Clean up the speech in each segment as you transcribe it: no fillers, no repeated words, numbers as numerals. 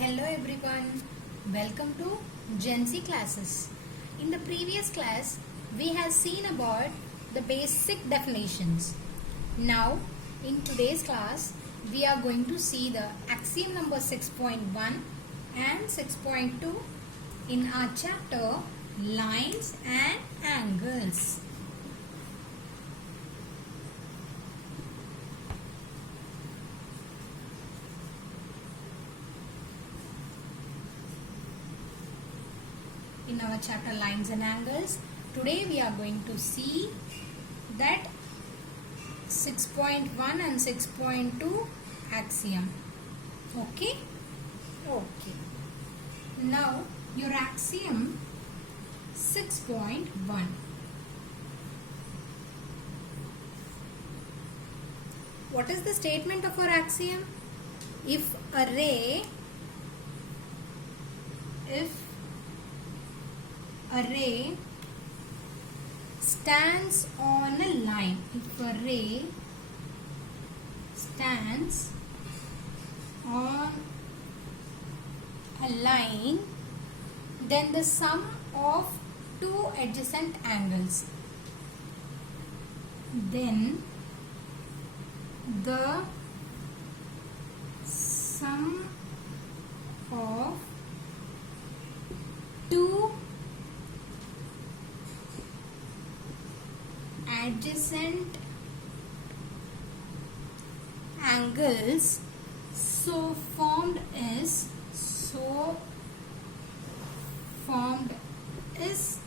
Hello everyone, welcome to Gen Z classes. In the previous class, we have seen about the basic definitions. Now, in today's class, we are going to see the axiom number 6.1 and 6.2 in our chapter Lines and Angles. In our chapter Lines and Angles, today we are going to see that 6.1 and 6.2 axiom. Okay? Okay. Now your axiom 6.1. What is the statement of our axiom? If a ray stands on a line, if a ray stands on a line, then the sum of two adjacent angles, then the sum of two adjacent angles so formed is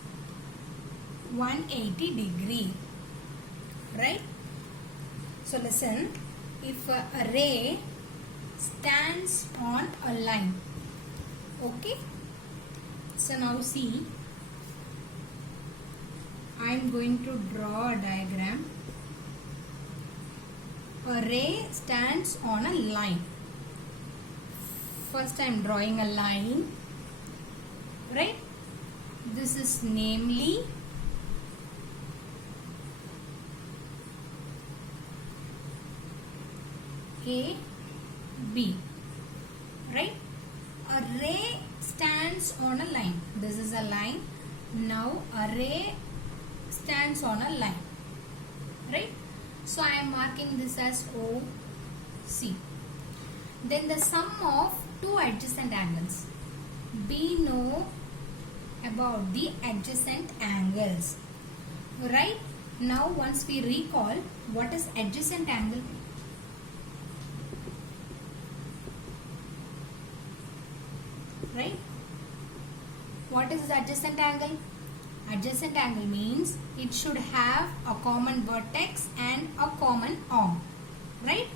180 degree, right? So listen, if a ray stands on a line, okay, so now see, I am going to draw a diagram. A ray stands on a line. First I am drawing a line, right? This is namely A, B, right? A ray stands on a line. This is a line. Now a ray stands on a line, right? So I am marking this as OC. Then the sum of two adjacent angles. We know about the adjacent angles, right? Now once we recall, what is adjacent angle? Right? What is adjacent angle? Adjacent angle means it should have a common vertex and a common arm, right?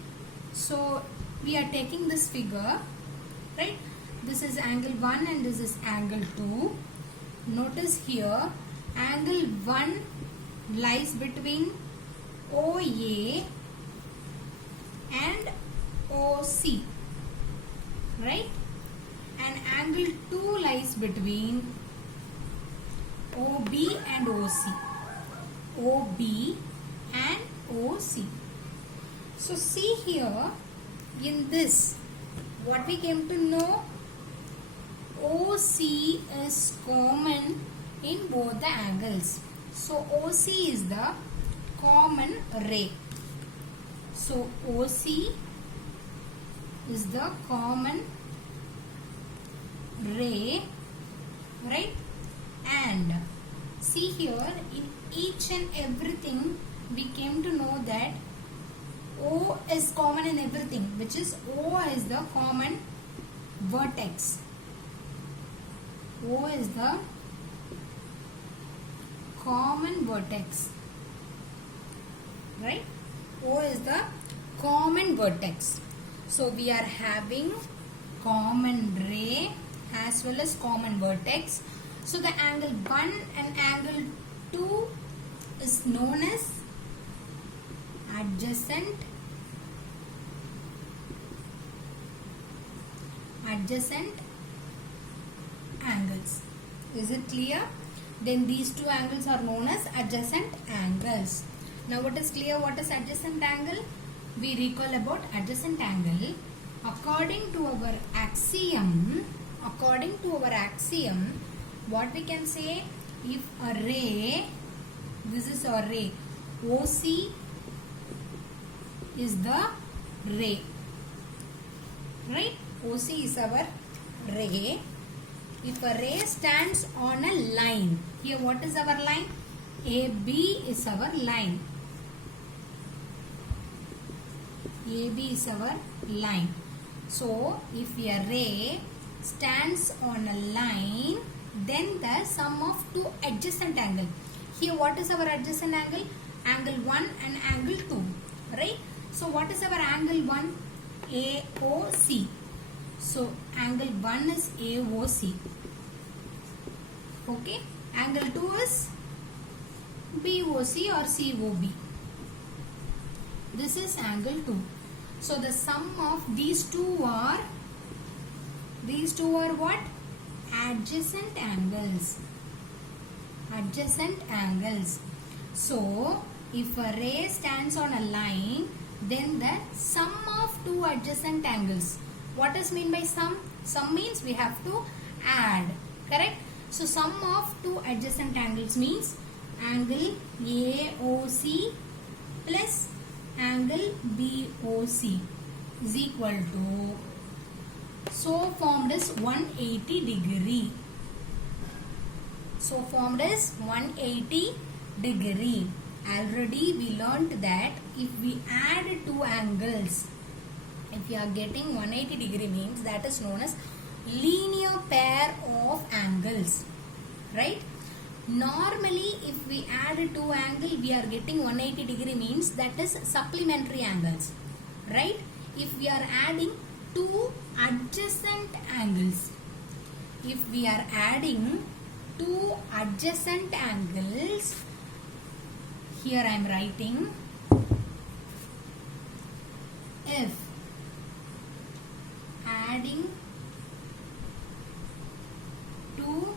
So we are taking this figure, right? This is angle 1 and this is angle 2. Notice here, angle 1 lies between OA and OC, right? And angle 2 lies between OB and OC. OB and OC. So see here, in this, what we came to know, OC is common in both the angles. So OC is the common ray. So OC is the common ray, right? And see here, in each and everything we came to know that O is common in everything, which is O is the common vertex. O is the common vertex, right? O is the common vertex. So we are having common ray as well as common vertex. So the angle 1 and angle 2 is known as adjacent angles. Is it clear? Then these two angles are known as adjacent angles. Now what is clear? What is adjacent angle? We recall about adjacent angle. According to our axiom, what we can say, if a ray, this is our ray, OC is the ray, right? OC is our ray. If a ray stands on a line, here what is our line? AB is our line. AB is our line. So, if a ray stands on a line, then the sum of two adjacent angle. Here what is our adjacent angle? Angle 1 and angle 2, right? So, what is our angle 1? AOC. So, angle 1 is AOC. Okay. Angle 2 is BOC or COB. This is angle 2. So, the sum of these two are what? Adjacent angles. Adjacent angles. So, if a ray stands on a line, then the sum of two adjacent angles. What is mean by sum? Sum means we have to add. Correct? So, sum of two adjacent angles means angle AOC plus angle BOC is equal to, so formed is 180 degree. So formed is 180 degree. Already we learnt that if we add two angles, if we are getting 180 degree means that is known as linear pair of angles, right? Normally, if we add two angles, we are getting 180 degree means that is supplementary angles, right? If we are adding two adjacent angles, if we are adding two adjacent angles, here I am writing, if adding two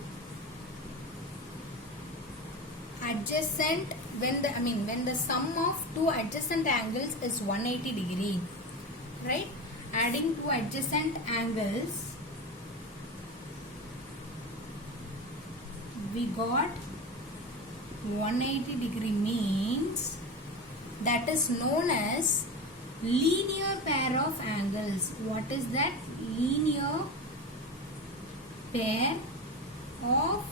adjacent, when the sum of two adjacent angles is 180 degree, right? Adding two adjacent angles, we got 180 degree means that is known as linear pair of angles. What is that? Linear pair of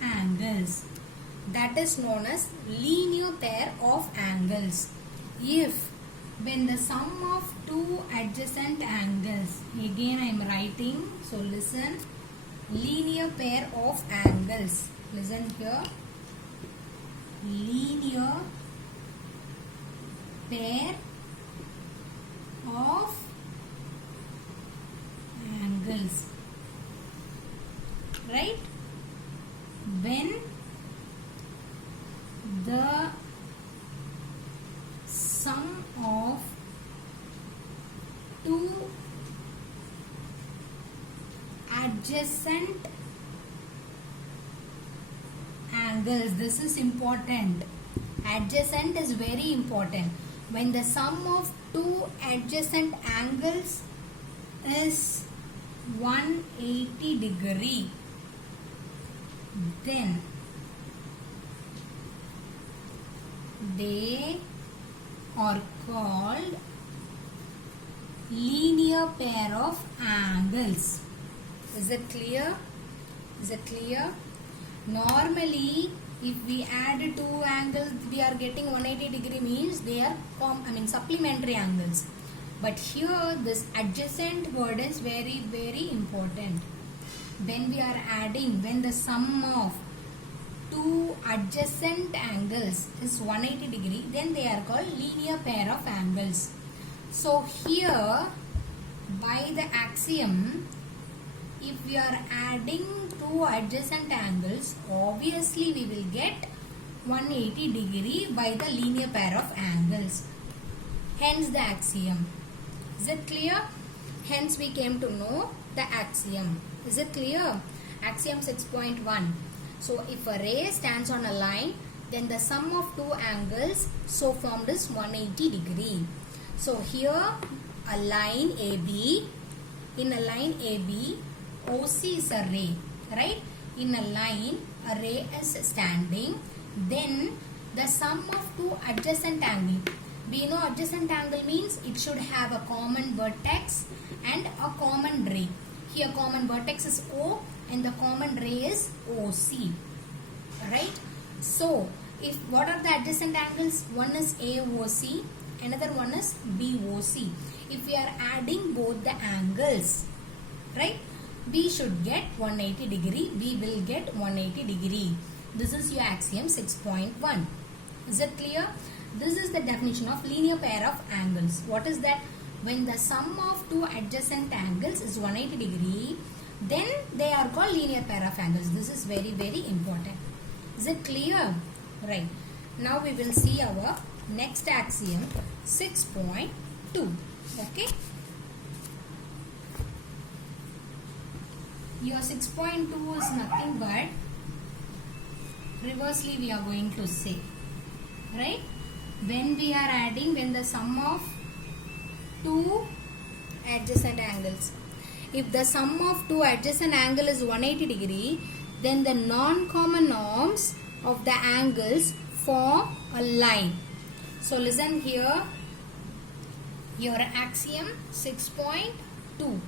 angles. That is known as linear pair of angles. If when the sum of two adjacent angles, again I am writing, so listen, linear pair of angles, listen here, linear pair of angles, right? When the sum of two adjacent angles, this is important, adjacent is very important. When the sum of two adjacent angles is 180 degree, then they are called linear pair of angles. Is it clear? Is it clear? Normally, if we add two angles, we are getting 180 degree means they are supplementary angles. But here this adjacent word is very, very important. When we are adding, when the sum of two adjacent angles is 180 degree, then they are called linear pair of angles. So here, by the axiom, if we are adding two adjacent angles, obviously we will get 180 degree by the linear pair of angles. Hence the axiom. Is it clear? Hence we came to know the axiom. Is it clear? Axiom 6.1. So if a ray stands on a line, then the sum of two angles so formed is 180 degree. So here a line AB, in a line AB, OC is a ray, right? In a line, a ray is standing. Then the sum of two adjacent angle. We know adjacent angle means it should have a common vertex and a common ray. Here common vertex is O and the common ray is OC, right? So if what are the adjacent angles? One is AOC, another one is BOC. If we are adding both the angles, right, B should get 180 degree, B will get 180 degree. This is your axiom 6.1. Is it clear? This is the definition of linear pair of angles. What is that? When the sum of two adjacent angles is 180 degree, then they are called linear pair of angles. This is very, very important. Is it clear? Right. Now we will see our next axiom 6.2. Okay. Your 6.2 is nothing but reversely we are going to say, right? When we are adding, when the sum of two adjacent angles, if the sum of two adjacent angle is 180 degree, then the non-common arms of the angles form a line. So listen here, your axiom 6.2.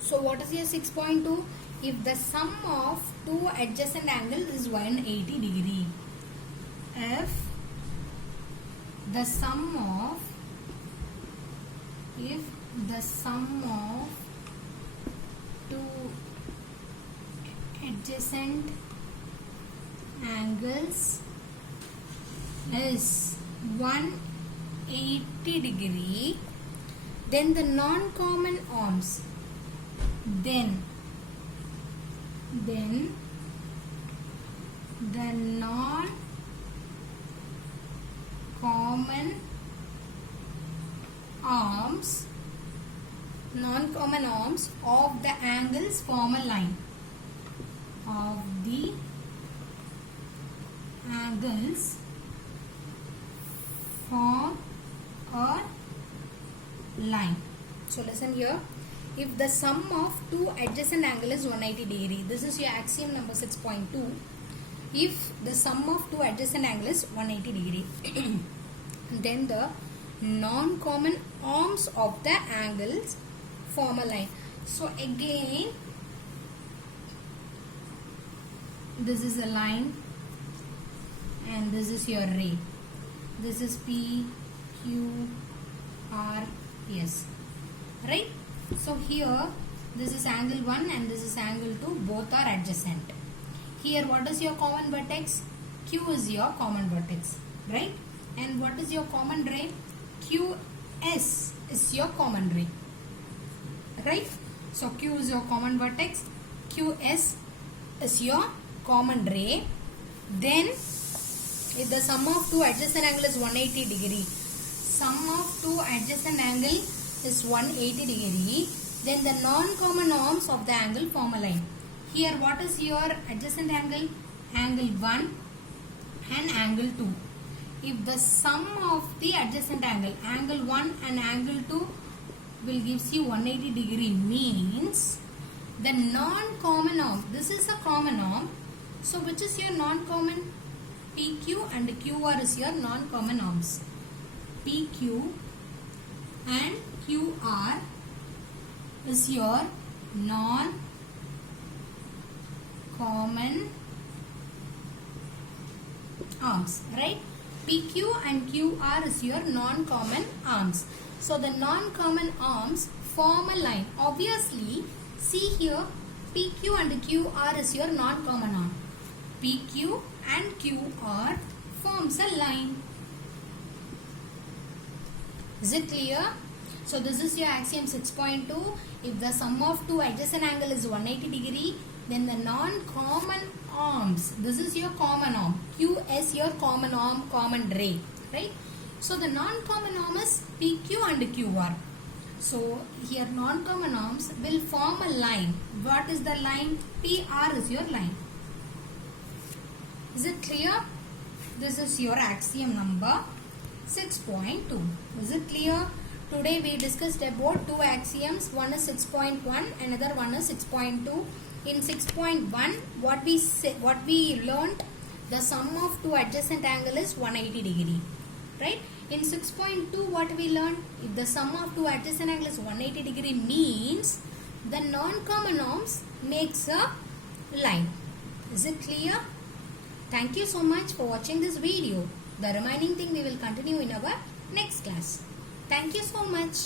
So what is your 6.2? If the sum of two adjacent angles is 180 degree, if the sum of two adjacent angles is 180 degree, then the non-common arms, then the non-common arms of the angles form a line. Of the angles form a line. So listen here. If the sum of two adjacent angle is 180 degree, this is your axiom number 6.2. If the sum of two adjacent angle is 180 degree, then the non-common arms of the angles form a line. So again, this is a line and this is your ray. This is P, Q, R, S, right? So here this is angle 1 and this is angle 2, both are adjacent. Here what is your common vertex? Q is your common vertex, right? And what is your common ray? QS is your common ray, right? So Q is your common vertex, QS is your common ray. Then if the sum of two adjacent angle is 180 degree, sum of two adjacent angle is 180 degree, then the non-common arms of the angle form a line. Here what is your adjacent angle? Angle 1 and angle 2. If the sum of the adjacent angle, angle 1 and angle 2 will gives you 180 degree, means the non-common arm, this is a common arm. So which is your non-common? PQ and QR is your non-common arms. PQ and QR is your non-common arms, right? PQ and QR is your non-common arms. So the non-common arms form a line. Obviously, see here, PQ and QR is your non-common arm. PQ and QR forms a line. Is it clear? So this is your axiom 6.2. If the sum of two adjacent angle is 180 degree, then the non-common arms, this is your common arm, QS your common arm, common ray, right? So the non-common arm is PQ and QR. So here non-common arms will form a line. What is the line? PR is your line. Is it clear? This is your axiom number 6.2. Is it clear? Today we discussed about two axioms. One is 6.1, another one is 6.2. In 6.1, what we learned, the sum of two adjacent angle is 180 degree, right? In 6.2, what we learned, if the sum of two adjacent angle is 180 degree, means the non-common arms makes a line. Is it clear? Thank you so much for watching this video. The remaining thing we will continue in our next class. Thank you so much.